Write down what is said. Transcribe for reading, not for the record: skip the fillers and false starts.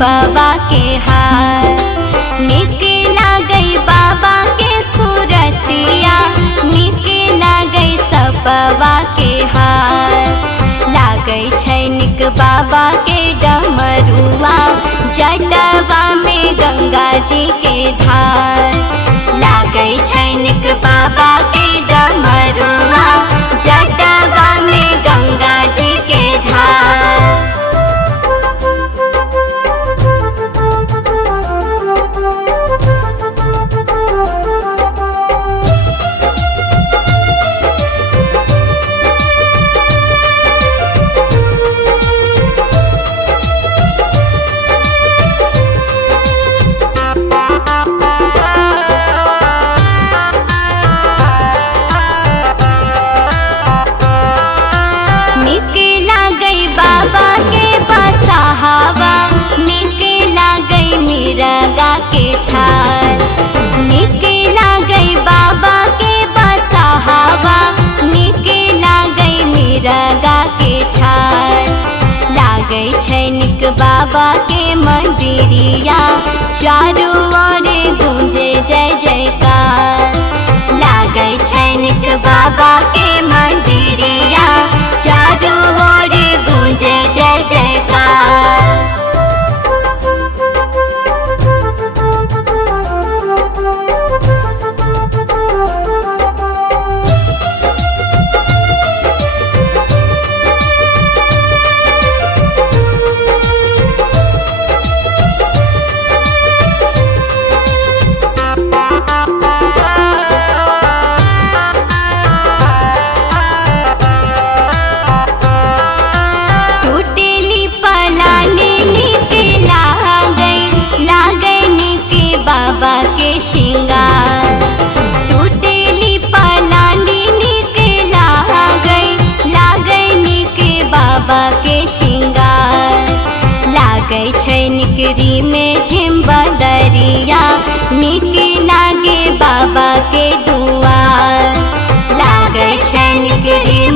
सपवा के हार। निकला गई बाबा के सूरतिया, निकला गई सपवा के हार। लागै छैनिक बाबा के डमरुआ, जटवा में गंगा जी के धार। लागै छैनिक बाबा के डमरुआ, जटवा में गंगा जी के धार। निकला गई बाबा के बसहावा, निकला गई मिरगा के छाल। निकला गई बाबा के बसहावा, निकला गई मिरगा के छाल। लागै छैनिक बाबा के मंदिरिया, चारों ओर गूंजे जय जयकार। लागै छैनिक बाबा के मंदिरिया, चारों ओर गूंजे जय जयकार। बाबा के श्रृंगार। टूटेली पलानी निकला गई, लागै निके बाबा के श्रृंगार। लागै छैनिकरी में झिम्बदरिया, निकला गे बाबा के दुआर। लागै छैनिकरी